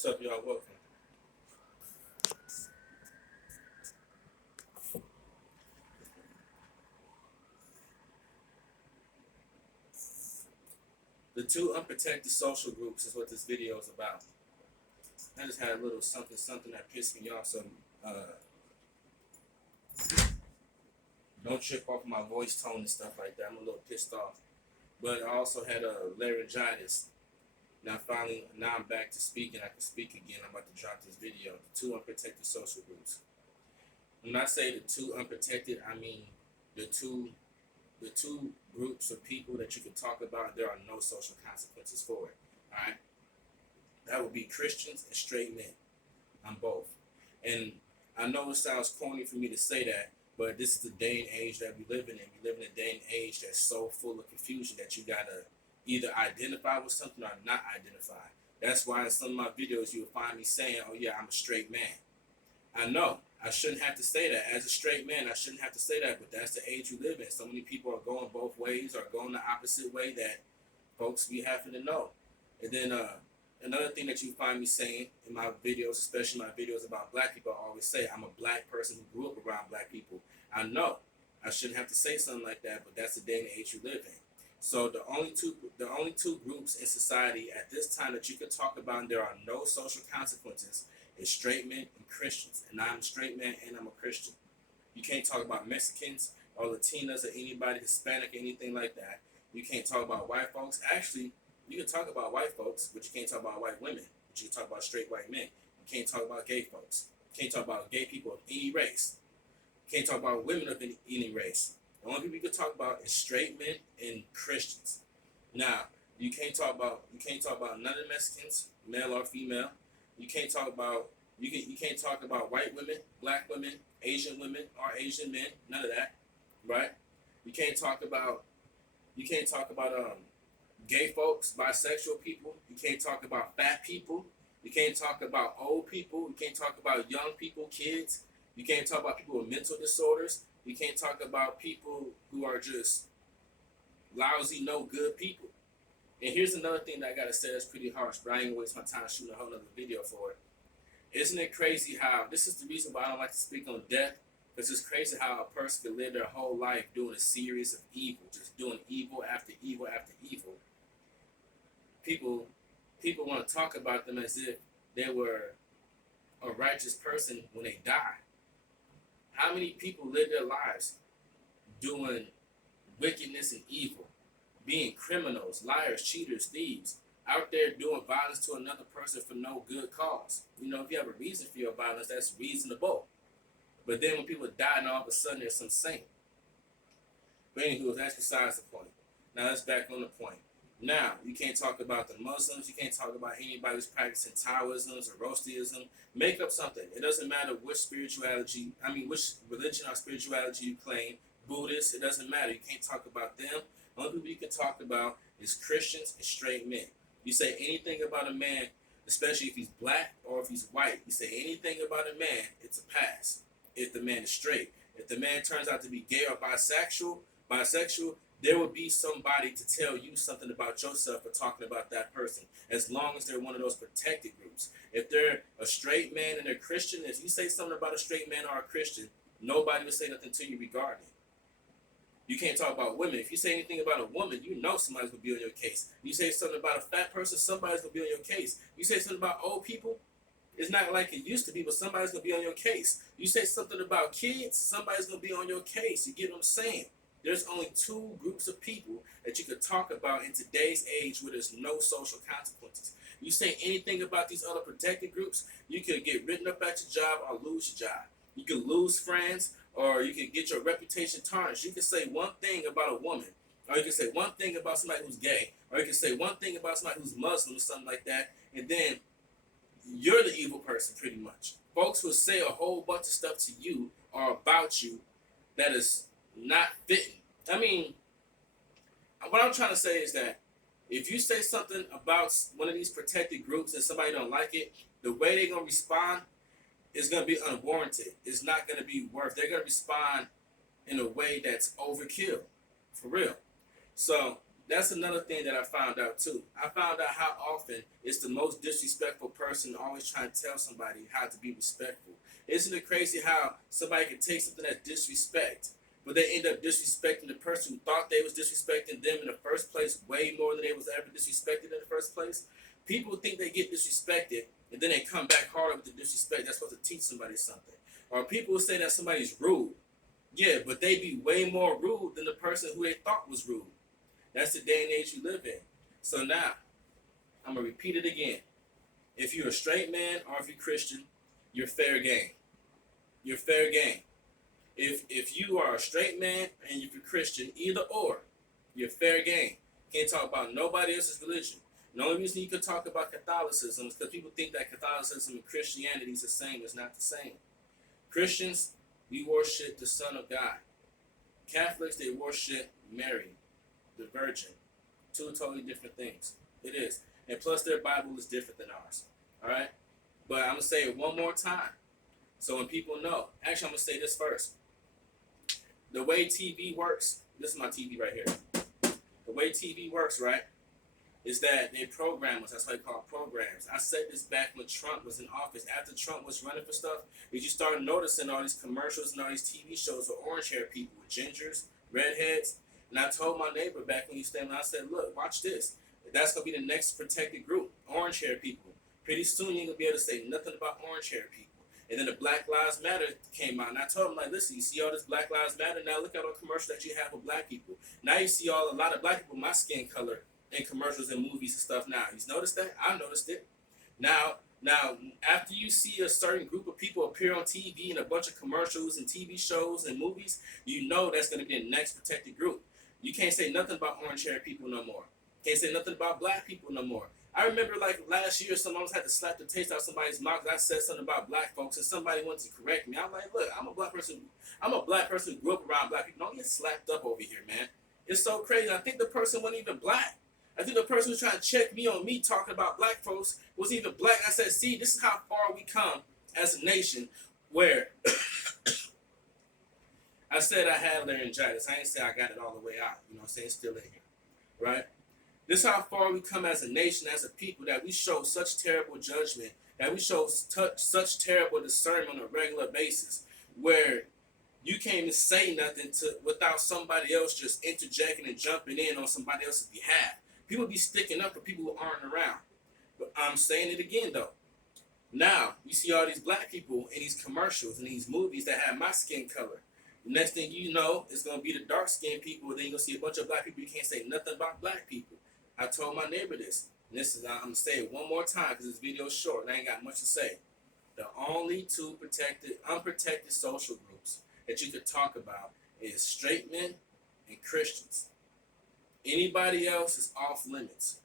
What's up, y'all? Welcome. The two unprotected social groups is what this video is about. I just had a little something that pissed me off, so don't trip off my voice tone and stuff like that. I'm a little pissed off. But I also had a laryngitis. Now I'm back to speaking. I can speak again. I'm about to drop this video. The two unprotected social groups. When I say the two unprotected, I mean the two groups of people that you can talk about. There are no social consequences for it. All right, that would be Christians and straight men. I'm both, and I know it sounds corny for me to say that, but this is the day and age that we live in. We live in a day and age that's so full of confusion that you gotta either identify with something or not identify. That's why in some of my videos you'll find me saying, "Oh yeah, I'm a straight man." I know I shouldn't have to say that. As a straight man, I shouldn't have to say that, but that's the age we live in. So many people are going both ways or going the opposite way that folks be having to know. And then another thing that you find me saying in my videos, especially my videos about black people, I always say I'm a black person who grew up around black people. I know I shouldn't have to say something like that, but that's the day and age you live in. So the only two groups in society at this time that you can talk about and there are no social consequences is straight men and Christians. And I'm a straight man and I'm a Christian. You can't talk about Mexicans or Latinas or anybody Hispanic or anything like that. You can't talk about white folks. Actually, you can talk about white folks, but you can't talk about white women. But you can talk about straight white men. You can't talk about gay folks. You can't talk about gay people of any race. You can't talk about women of any race. The only people you can talk about is straight men and Christians. Now, you can't talk about none of the Mexicans, male or female. You can't talk about white women, black women, Asian women, or Asian men. None of that, right? You can't talk about gay folks, bisexual people. You can't talk about fat people. You can't talk about old people. You can't talk about young people, kids. You can't talk about people with mental disorders. You can't talk about people who are just lousy, no good people. And here's another thing that I gotta say that's pretty harsh, but I ain't gonna waste my time shooting a whole other video for it. Isn't it crazy how, this is the reason why I don't like to speak on death, because it's crazy how a person can live their whole life doing a series of evil, just doing evil after evil after evil. People want to talk about them as if they were a righteous person when they die. How many people live their lives doing wickedness and evil, being criminals, liars, cheaters, thieves, out there doing violence to another person for no good cause? You know, if you have a reason for your violence, that's reasonable. But then when people die, and all of a sudden there's some saint. But anywho, that's besides the point. Now let's back on the point. Now, you can't talk about the Muslims. You can't talk about anybody who's practicing Taoism or Zoroastrianism. Make up something. It doesn't matter which which religion or spirituality you claim. Buddhists, it doesn't matter. You can't talk about them. The only people you can talk about is Christians and straight men. You say anything about a man, especially if he's black or if he's white, you say anything about a man, it's a pass. If the man is straight. If the man turns out to be gay or bisexual, there will be somebody to tell you something about yourself for talking about that person, as long as they're one of those protected groups. If they're a straight man and they're Christian, if you say something about a straight man or a Christian, nobody will say nothing to you regarding it. You can't talk about women. If you say anything about a woman, you know somebody's going to be on your case. You say something about a fat person, somebody's going to be on your case. You say something about old people, it's not like it used to be, but somebody's going to be on your case. You say something about kids, somebody's going to be on your case. You get what I'm saying? There's only two groups of people that you could talk about in today's age where there's no social consequences. You say anything about these other protected groups, you could get written up at your job or lose your job. You could lose friends, or you could get your reputation tarnished. You can say one thing about a woman, or you can say one thing about somebody who's gay, or you can say one thing about somebody who's Muslim or something like that, and then you're the evil person pretty much. Folks will say a whole bunch of stuff to you or about you that is not fitting. I mean, what I'm trying to say is that if you say something about one of these protected groups and somebody don't like it, the way they're going to respond is going to be unwarranted. It's not going to be they're going to respond in a way that's overkill, for real. So That's another thing that I found out too. I found out how often it's the most disrespectful person always trying to tell somebody how to be respectful. Isn't it crazy how somebody can take something that's disrespect, but they end up disrespecting the person who thought they was disrespecting them in the first place way more than they was ever disrespected in the first place? People think they get disrespected, and then they come back harder with the disrespect. That's supposed to teach somebody something. Or people will say that somebody's rude. Yeah, but they be way more rude than the person who they thought was rude. That's the day and age you live in. So now, I'm going to repeat it again. If you're a straight man or if you're Christian, you're fair game. You're fair game. If you are a straight man and if you're Christian, either or, you're fair game. Can't talk about nobody else's religion. The only reason you can talk about Catholicism is because people think that Catholicism and Christianity is the same. It's not the same. Christians, we worship the Son of God. Catholics, they worship Mary, the Virgin. Two totally different things. It is. And plus their Bible is different than ours. Alright? But I'm going to say it one more time. So when people know. Actually, I'm going to say this first. The way TV works. This is my TV right here. The way TV works, right, is that they program us. That's why they call it programs. I said this back when Trump was in office. After Trump was running for stuff, did you start noticing all these commercials and all these TV shows with orange hair people, with gingers, redheads? And I told my neighbor back when he stayed, I said, look, watch this. That's going to be the next protected group, orange hair people. Pretty soon you ain't going to be able to say nothing about orange hair people. And then the Black Lives Matter came out. And I told him, like, listen, you see all this Black Lives Matter? Now look at all the commercials that you have with black people. Now you see a lot of black people, my skin color, in commercials and movies and stuff now. You noticed that? I noticed it. Now, after you see a certain group of people appear on TV in a bunch of commercials and TV shows and movies, you know that's going to be the next protected group. You can't say nothing about orange hair people no more. Can't say nothing about black people no more. I remember like last year, someone had to slap the taste out of somebody's mouth because I said something about black folks and somebody wanted to correct me. I'm like, look, I'm a black person who grew up around black people. Don't get slapped up over here, man. It's so crazy. I think the person wasn't even black. I think the person who's trying to check me on me talking about black folks was even black. I said, see, this is how far we come as a nation where I said I had laryngitis. I didn't say I got it all the way out. You know what I'm saying? It's still in here, right? This is how far we come as a nation, as a people, that we show such terrible judgment, that we show such terrible discernment on a regular basis, where you can't even say nothing without somebody else just interjecting and jumping in on somebody else's behalf. People be sticking up for people who aren't around. But I'm saying it again, though. Now, you see all these black people in these commercials and these movies that have my skin color. The next thing you know, it's going to be the dark-skinned people. Then you're going to see a bunch of black people. You can't say nothing about black people. I told my neighbor this. And this is, I'm going to say it one more time because this video is short and I ain't got much to say. The only two unprotected social groups that you could talk about is straight men and Christians. Anybody else is off limits.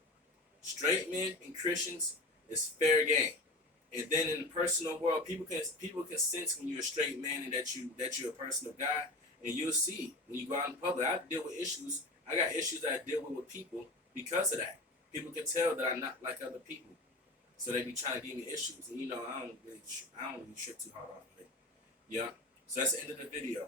Straight men and Christians is fair game. And then in the personal world, people can sense when you're a straight man and that you're a person of God, and you'll see when you go out in public. I deal with issues. I got issues that I deal with people because of that. People can tell that I'm not like other people, so they be trying to give me issues. And you know, I don't really trip too hard off of it. Yeah. So that's the end of the video.